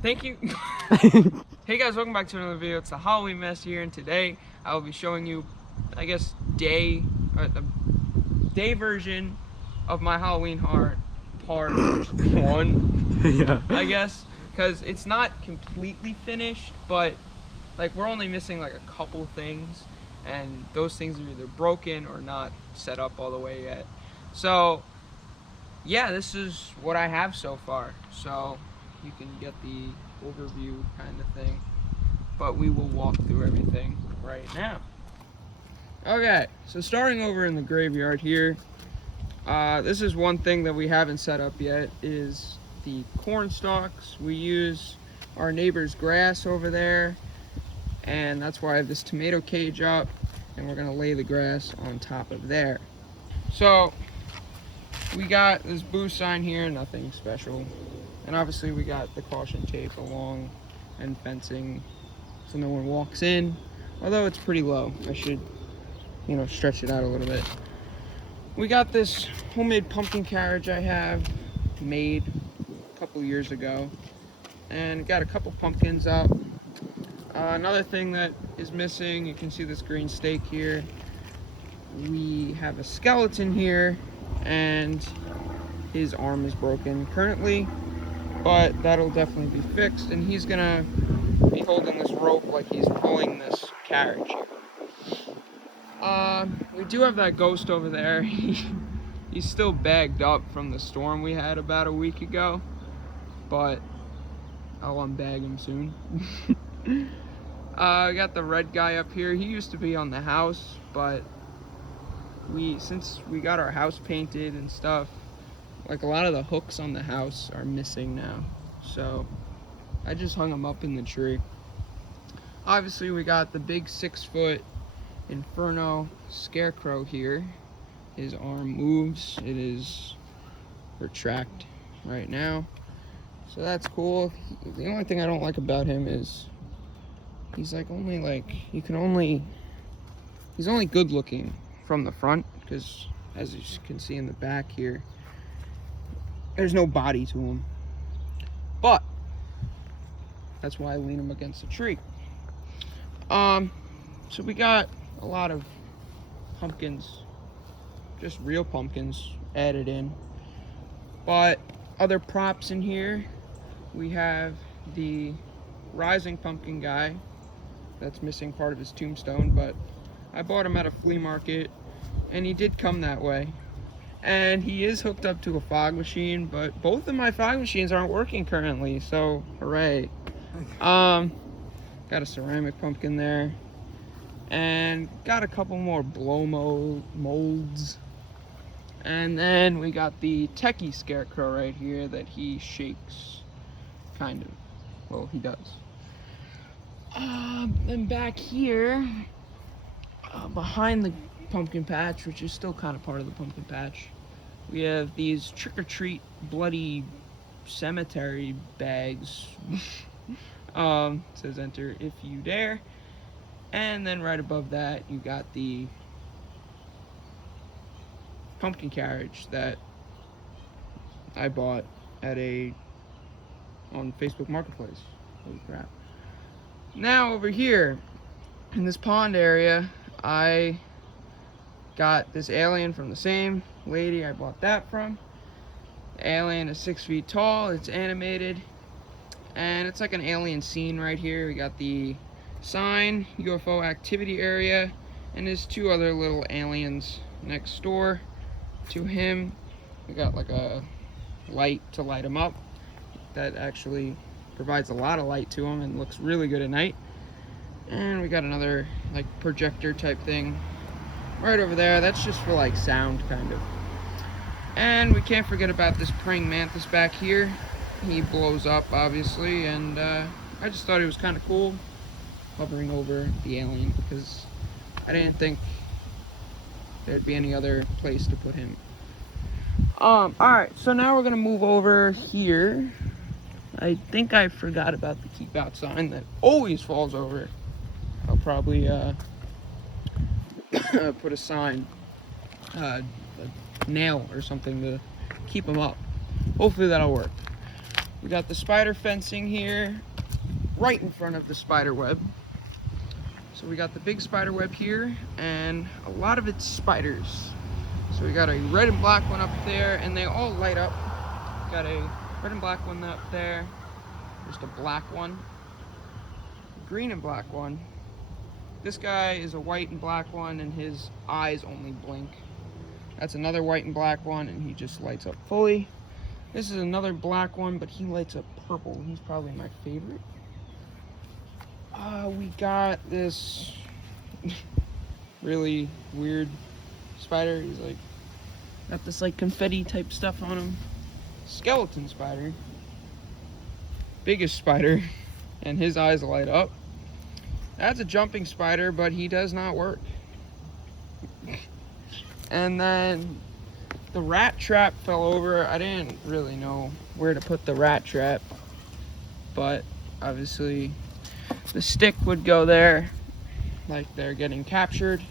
Thank you. Hey guys, welcome back to another video. It's the Halloween mess here, and today I will be showing you, I guess, the day version of my Halloween heart part 1. Yeah. I guess, because it's not completely finished, but like we're only missing like a couple things, and those things are either broken or not set up all the way yet. So yeah, this is what I have so far. So you can get the overview kind of thing, but we will walk through everything right now. Okay, so starting over in the graveyard here, this is one thing that we haven't set up yet, is the corn stalks. We use our neighbor's grass over there, and that's why I have this tomato cage up, and we're gonna lay the grass on top of there. So we got this boo sign here, nothing special. And obviously we got the caution tape along and fencing so no one walks in. Although it's pretty low. I should, stretch it out a little bit. We got this homemade pumpkin carriage I have made a couple years ago. And got a couple pumpkins up. Another thing that is missing, you can see this green stake here. We have a skeleton here, and his arm is broken currently, but that'll definitely be fixed, and he's gonna be holding this rope like he's pulling this carriage here. We do have that ghost over there. He's still bagged up from the storm we had about a week ago, but I'll unbag him soon. I got the red guy up here. He used to be on the house, but since we got our house painted and stuff, like a lot of the hooks on the house are missing now. So I just hung him up in the tree. Obviously we got the big 6-foot Inferno scarecrow here. His arm moves. It is retract right now. So that's cool. The only thing I don't like about him is he's he's only good looking from the front, because as you can see in the back here, there's no body to him. But that's why I lean him against a tree. So we got a lot of pumpkins, just real pumpkins added in. But other props in here, we have the rising pumpkin guy that's missing part of his tombstone, but I bought him at a flea market, and he did come that way. And he is hooked up to a fog machine, but both of my fog machines aren't working currently, so hooray. Got a ceramic pumpkin there, and got a couple more blow molds. And then we got the techie scarecrow right here that he shakes, kind of. Well, he does. Then back here, behind the pumpkin patch, which is still kind of part of the pumpkin patch, we have these trick-or-treat bloody cemetery bags. Says enter if you dare. And then right above that you got the pumpkin carriage that I bought on Facebook Marketplace. Holy crap. Now over here in this pond area, I got this alien from the same lady I bought that from. The alien is 6 feet tall, it's animated, and it's like an alien scene right here. We got the sign, UFO activity area, and there's 2 other little aliens next door to him. We got like a light to light him up that actually provides a lot of light to him and looks really good at night. And we got another like projector type thing right over there. That's just for like sound, kind of. And we can't forget about this praying mantis back here. He blows up obviously, and I just thought it was kind of cool hovering over the alien, because I didn't think there'd be any other place to put him. Alright, so now we're gonna move over here. I think I forgot about the keep out sign that always falls over. I'll probably put a sign, nail or something to keep them up. Hopefully that'll work. We got the spider fencing here, right in front of the spider web. So we got the big spider web here, and a lot of it's spiders. So we got a red and black one up there, and they all light up. Got a red and black one up there. Just a black one. Green and black one. This guy is a white and black one, and his eyes only blink. That's another white and black one, and he just lights up fully. This is another black one, but he lights up purple. He's probably my favorite. We got this really weird spider. He's like, got this like confetti type stuff on him. Skeleton spider. Biggest spider, and his eyes light up. That's a jumping spider, but he does not work. And then the rat trap fell over. I didn't really know where to put the rat trap, but obviously the stick would go there like they're getting captured.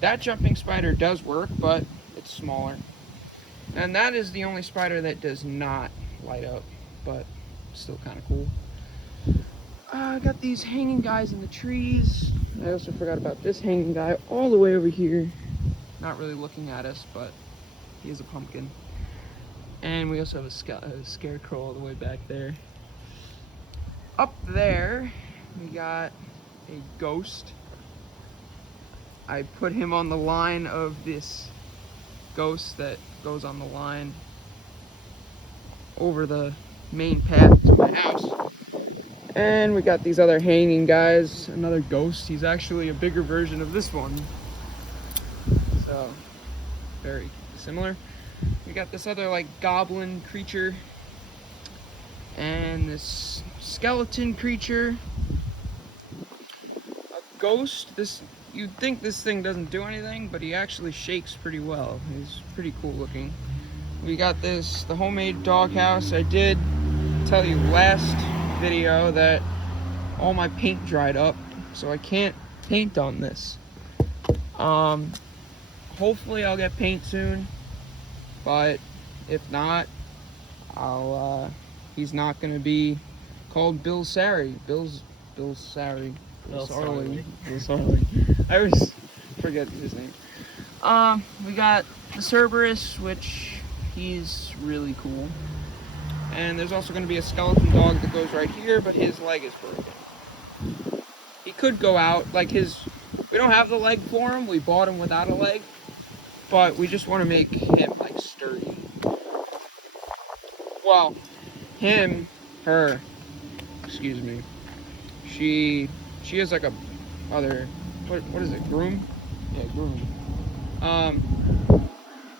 That jumping spider does work, but it's smaller. And that is the only spider that does not light up, but still kind of cool. I got these hanging guys in the trees. I also forgot about this hanging guy all the way over here. Not really looking at us, but he is a pumpkin. And we also have a scarecrow all the way back there. Up there, we got a ghost. I put him on the line of this ghost that goes on the line over the main path to my house. And we got these other hanging guys, another ghost. He's actually a bigger version of this one. So, very similar. We got this other like goblin creature and this skeleton creature. A ghost. You'd think this thing doesn't do anything, but he actually shakes pretty well. He's pretty cool looking. We got the homemade doghouse. I did tell you last video that all my paint dried up, so I can't paint on this. Hopefully I'll get paint soon, but if not, he's not gonna be called Bill Sarry. Bill Sarry. I always forget his name. We got the Cerberus, which he's really cool. And there's also going to be a skeleton dog that goes right here, but his leg is broken. He could go out, we don't have the leg for him, we bought him without a leg, but we just want to make him, like, sturdy. Well, excuse me, she is like a other, what is it, groom? Yeah, groom.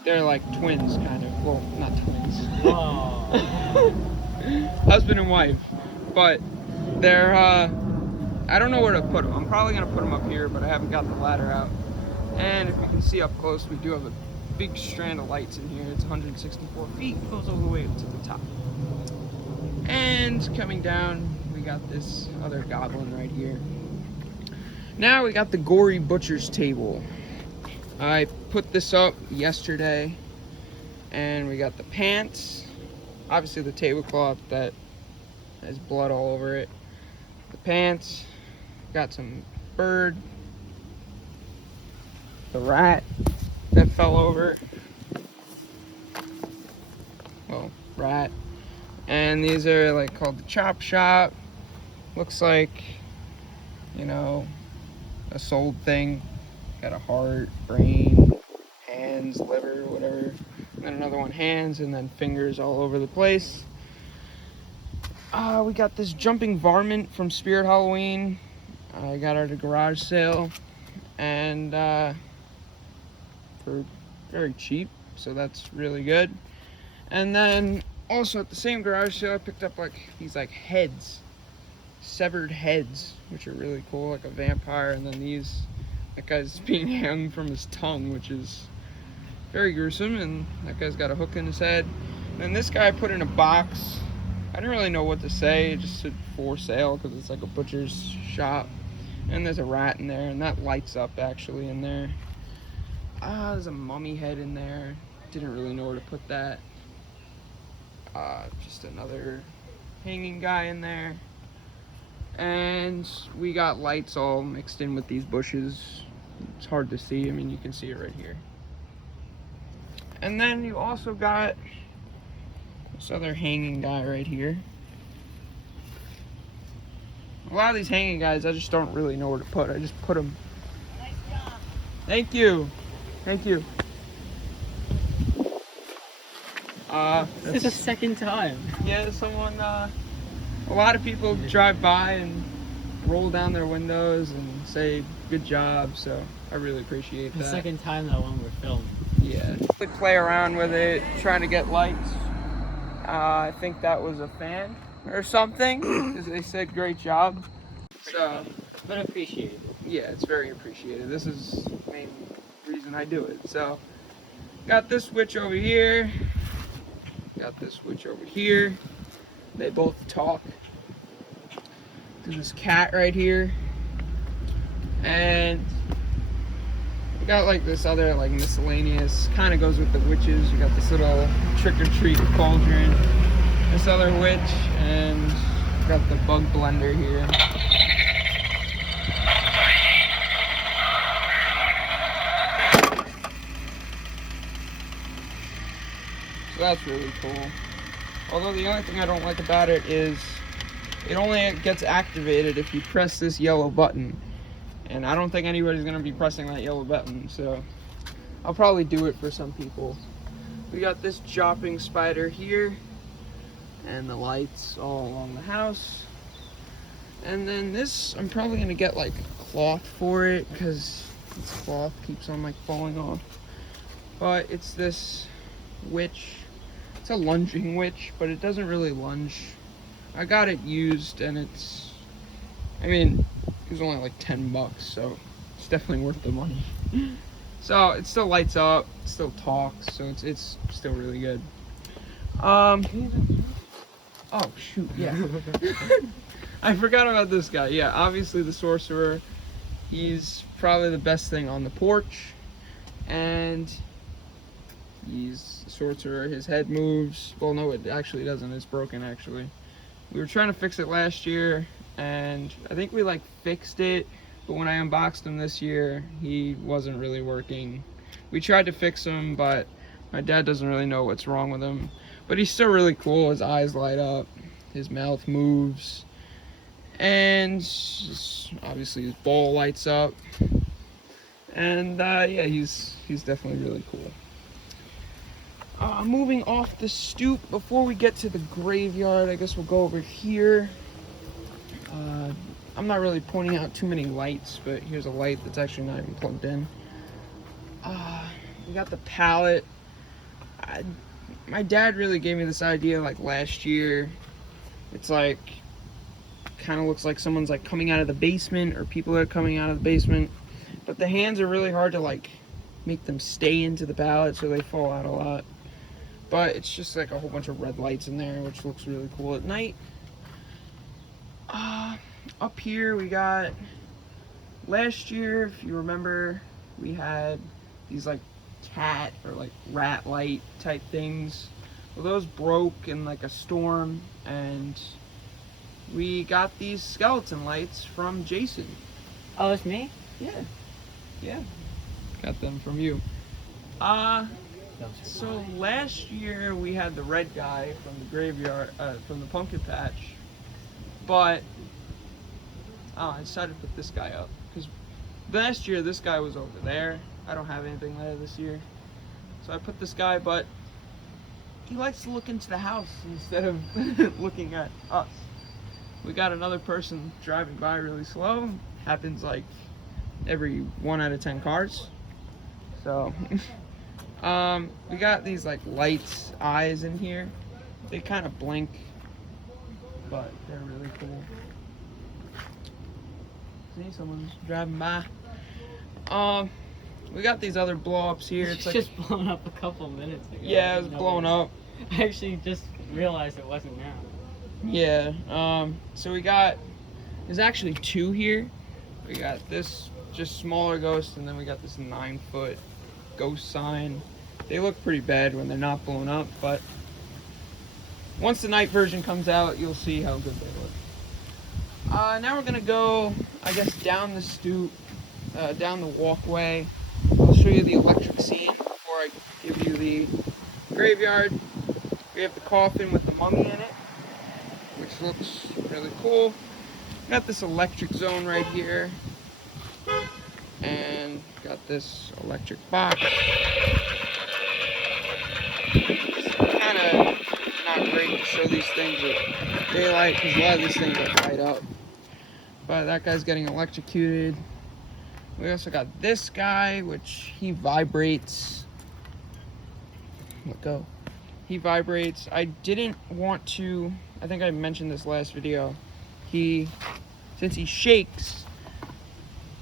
They're like twins, kind of. Well, not twins. Husband and wife. But they're, I don't know where to put them. I'm probably going to put them up here, but I haven't got the ladder out. And if you can see up close, we do have a big strand of lights in here. It's 164 feet. It goes all the way up to the top. And coming down, we got this other goblin right here. Now we got the gory butcher's table. I put this up yesterday, and we got the pants, obviously the tablecloth that has blood all over it, the pants, got some bird, the rat that fell over, well, rat, and these are like called the chop shop. Looks like, you know, a sold thing. Got a heart, brain, hands, liver, whatever. And then another one, hands, and then fingers all over the place. We got this jumping varmint from Spirit Halloween. I got it at a garage sale, and for very cheap, so that's really good. And then also at the same garage sale, I picked up like these like heads, severed heads, which are really cool, like a vampire. And then that guy's being hung from his tongue, which is very gruesome, and that guy's got a hook in his head. And then this guy I put in a box. I didn't really know what to say, it just said for sale because it's like a butcher's shop. And there's a rat in there, and that lights up actually in there. There's a mummy head in there. Didn't really know where to put that. Just another hanging guy in there. And we got lights all mixed in with these bushes. It's hard to see. I mean, you can see it right here. And then you also got this other hanging guy right here. A lot of these hanging guys, I just don't really know where to put. I just put them. Nice job. Thank you. Thank you. This is the second time. Yeah, someone, a lot of people drive by and roll down their windows and say good job, so I really appreciate that. The second time though when we're filming. Yeah. We play around with it, trying to get lights. I think that was a fan or something, because they said great job. So, But appreciate it. yeah, it's very appreciated. This is the main reason I do it. So, got this switch over here. Got this switch over here. They both talk. There's this cat right here. And we got like this other like miscellaneous, kind of goes with the witches. We got this little trick-or-treat cauldron. This other witch, and got the bug blender here. So that's really cool. Although the only thing I don't like about it is it only gets activated if you press this yellow button. And I don't think anybody's gonna be pressing that yellow button, so I'll probably do it for some people. We got this chopping spider here, and the lights all along the house. And then this, I'm probably gonna get like cloth for it, because this cloth keeps on like falling off. But it's this witch. It's a lunging witch, but it doesn't really lunge. I got it used, and it's, I mean, it was only like 10 bucks, so it's definitely worth the money. So it still lights up, it still talks, so it's still really good. Oh shoot, yeah. I forgot about this guy. Yeah, obviously the sorcerer. He's probably the best thing on the porch, and he's the sorcerer. His head moves. Well, no, it actually doesn't. It's broken, actually. We were trying to fix it last year, and I think we like fixed it, but when I unboxed him this year, he wasn't really working. We tried to fix him, but my dad doesn't really know what's wrong with him. But he's still really cool. His eyes light up, his mouth moves, and obviously his ball lights up. And yeah, he's definitely really cool. Moving off the stoop, before we get to the graveyard, I guess we'll go over here. I'm not really pointing out too many lights, but here's a light that's actually not even plugged in. We got the pallet. My dad really gave me this idea like last year. It's like, kind of looks like someone's like coming out of the basement, or people are coming out of the basement. But the hands are really hard to like make them stay into the pallet, so they fall out a lot. But it's just like a whole bunch of red lights in there, which looks really cool at night. Up here we got, last year, if you remember, we had these like cat or like rat light type things. Well, those broke in like a storm, and we got these skeleton lights from Jason. Oh, it's me? Yeah, got them from you. So last year we had the red guy from the graveyard, from the pumpkin patch, but I decided to put this guy up, because last year this guy was over there. I don't have anything there this year, so I put this guy, but he likes to look into the house instead of looking at us. We got another person driving by really slow. Happens like every 1 out of 10 cars. So we got these like lights, eyes in here. They kind of blink, but they're really cool. See, someone's driving by. We got these other blow-ups here. It's like, just blown up a couple minutes ago. yeah, it was blown up. I actually just realized it wasn't now. Yeah. So we got, there's actually 2 here. We got this just smaller ghost, and then we got this 9-foot ghost sign. They look pretty bad when they're not blown up, but once the night version comes out, you'll see how good they look. Now we're gonna go, I guess, down the stoop, down the walkway. I'll show you the electric scene before I give you the graveyard. We have the coffin with the mummy in it, which looks really cool. Got this electric zone right here, and got this electric box. Kind of not great to show these things at daylight because a lot of these things are light up. But that guy's getting electrocuted. We also got this guy, which he vibrates. Let go. He vibrates. I didn't want to, I think I mentioned this last video. Since he shakes,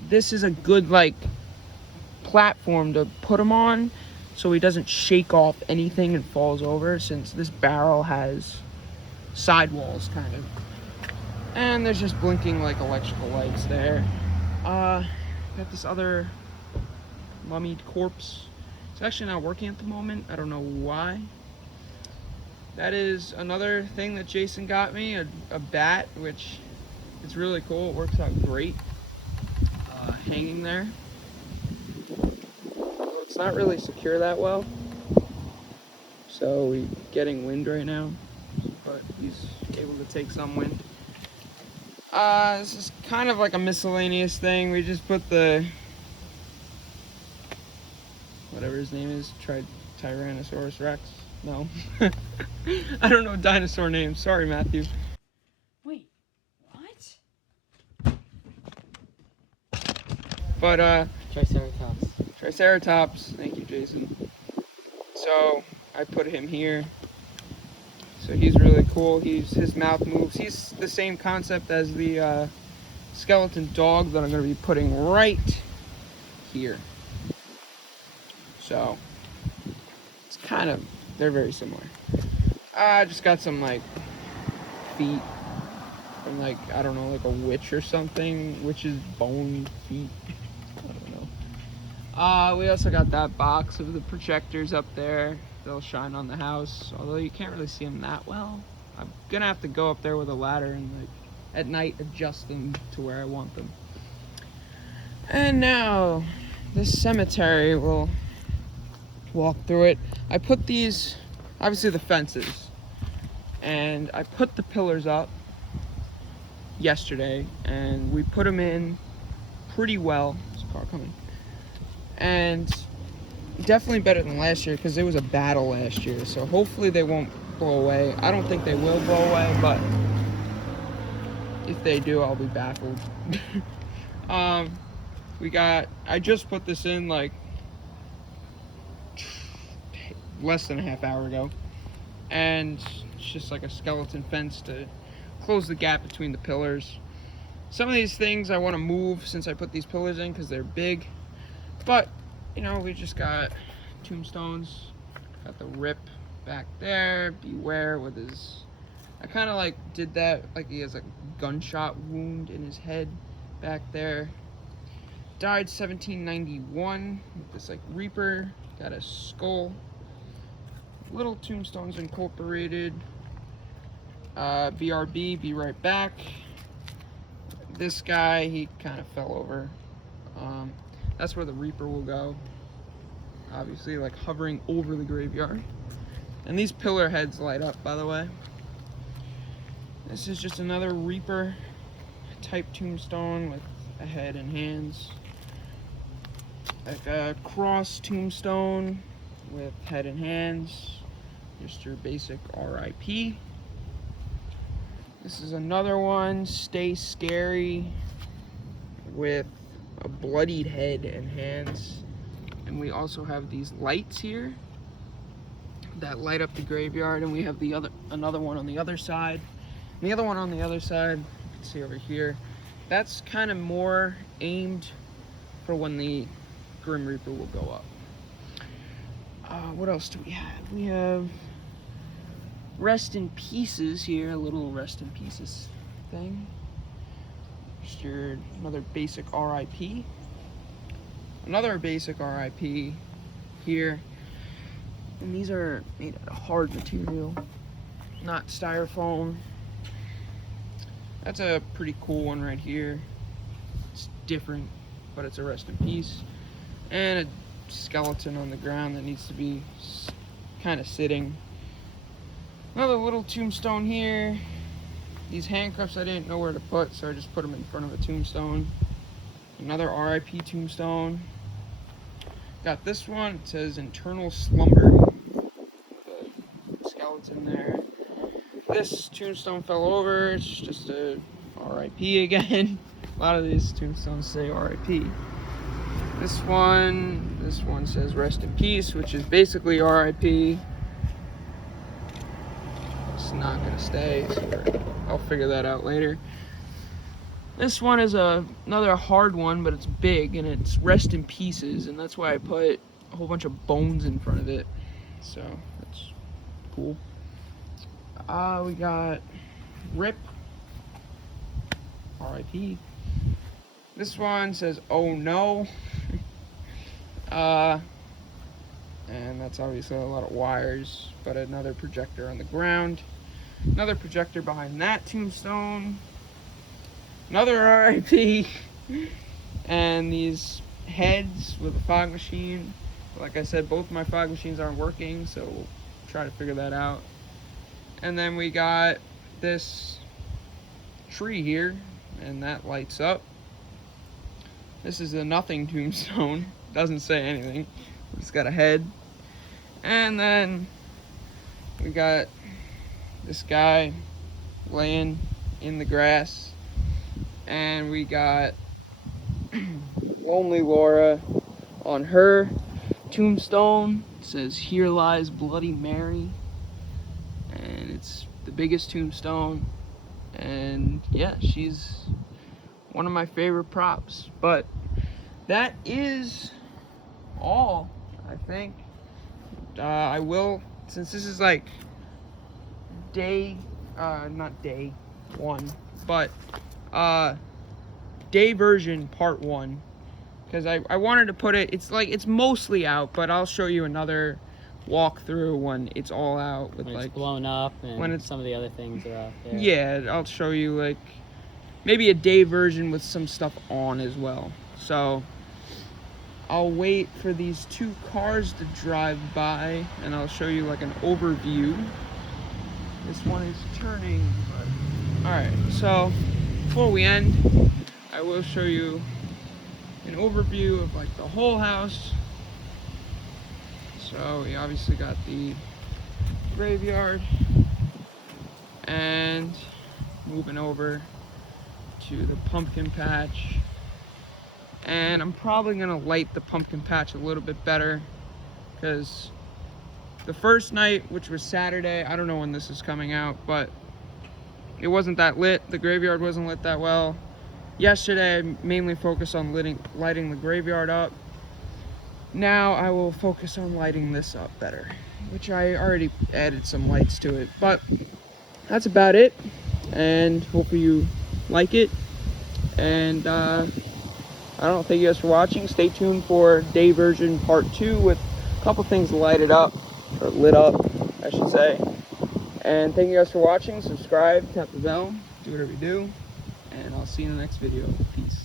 this is a good like platform to put him on so he doesn't shake off anything and falls over, since this barrel has sidewalls kind of. And there's just blinking like electrical lights there. Got this other mummied corpse. It's actually not working at the moment. I don't know why. That is another thing that Jason got me, a bat, which is really cool. It works out great. Hanging there. It's not really secure that well. So we're getting wind right now. But he's able to take some wind. This is kind of like a miscellaneous thing. We just put the, whatever his name is, Tyrannosaurus Rex. No. I don't know dinosaur names. Sorry, Matthew. Wait, what? But, Triceratops. Triceratops. Thank you, Jason. So, I put him here. So he's really cool. His mouth moves. He's the same concept as the skeleton dog that I'm going to be putting right here. So it's kind of, they're very similar. I just got some like feet from like, I don't know, like a witch or something. Witch's bone feet. I don't know. We also got that box of the projectors up there. They'll shine on the house, although you can't really see them that well. I'm gonna have to go up there with a ladder and like at night adjust them to where I want them. And now this cemetery, we'll walk through it. I put these, obviously the fences, and I put the pillars up yesterday, and we put them in pretty well. There's a car coming. And definitely better than last year, because it was a battle last year, so hopefully they won't blow away. I don't think they will blow away, but if they do, I'll be baffled. I just put this in like less than a half hour ago, and it's just like a skeleton fence to close the gap between the pillars. Some of these things I want to move since I put these pillars in because they're big, but you know, we just got tombstones. Got the Rip back there, Beware with his, I kind of like did that like he has a gunshot wound in his head back there. Died 1791 with this like Reaper. Got a skull. Little tombstones incorporated. BRB, be right back. This guy, he kind of fell over. That's where the Reaper will go. Obviously, like hovering over the graveyard. And these pillar heads light up, by the way. This is just another Reaper type tombstone with a head and hands. Like a cross tombstone with head and hands. Just your basic RIP. This is another one, Stay Scary, with a bloodied head and hands. And we also have these lights here that light up the graveyard, and we have another one on the other side. And the other one on the other side, you can see over here, that's kind of more aimed for when the Grim Reaper will go up. What else do we have? We have Rest in Pieces here, a little Rest in Pieces thing. Just your another basic RIP. Another basic RIP here. And these are made out of hard material. not styrofoam. That's a pretty cool one right here. It's different, but it's a rest in peace. And a skeleton on the ground that needs to be kind of sitting. Another little tombstone here. These handcuffs I didn't know where to put, so I just put them in front of a tombstone. Another RIP tombstone. Got this one. It says internal slumber. The skeleton there. This tombstone fell over. It's just a RIP again. A lot of these tombstones say RIP. This one says rest in peace, which is basically RIP. It's not gonna stay, so I'll figure that out later. This one is another hard one, but it's big and it's rest in pieces, and that's why I put a whole bunch of bones in front of it. So that's cool. We got RIP, RIP. This one says oh no. And that's obviously a lot of wires, but another projector on the ground. Another projector behind that tombstone. Another RIP. And these heads with a fog machine. Like I said, both my fog machines aren't working, so we'll try to figure that out. And then we got this tree here, and that lights up. This is a nothing tombstone. Doesn't say anything. It's got a head. And then we got this guy laying in the grass. And we got Lonely Laura on her tombstone. It says, "Here lies Bloody Mary." And it's the biggest tombstone. And yeah, she's one of my favorite props. But that is all, I think. I will, since this is like not day one, but day version part one, because I wanted to put it, it's mostly out, but I'll show you another walkthrough when it's all out with, when like it's blown up and when it's, some of the other things are out there. Yeah, I'll show you like maybe a day version with some stuff on as well. So I'll wait for these two cars to drive by and I'll show you like an overview. This one is turning, but alright, so before we end, I will show you an overview of like the whole house. So we obviously got the graveyard, and moving over to the pumpkin patch. And I'm probably gonna light the pumpkin patch a little bit better, because the first night, which was Saturday, I don't know when this is coming out, but it wasn't that lit. The graveyard wasn't lit that well. Yesterday I mainly focused on lighting the graveyard up. Now I will focus on lighting this up better, which I already added some lights to it. But that's about it, and hopefully you like it. And I don't know, thank you guys for watching. Stay tuned for day version part 2 with a couple things lighted up, or lit up, I should say. And thank you guys for watching. Subscribe, tap the bell, do whatever you do, and I'll see you in the next video. Peace.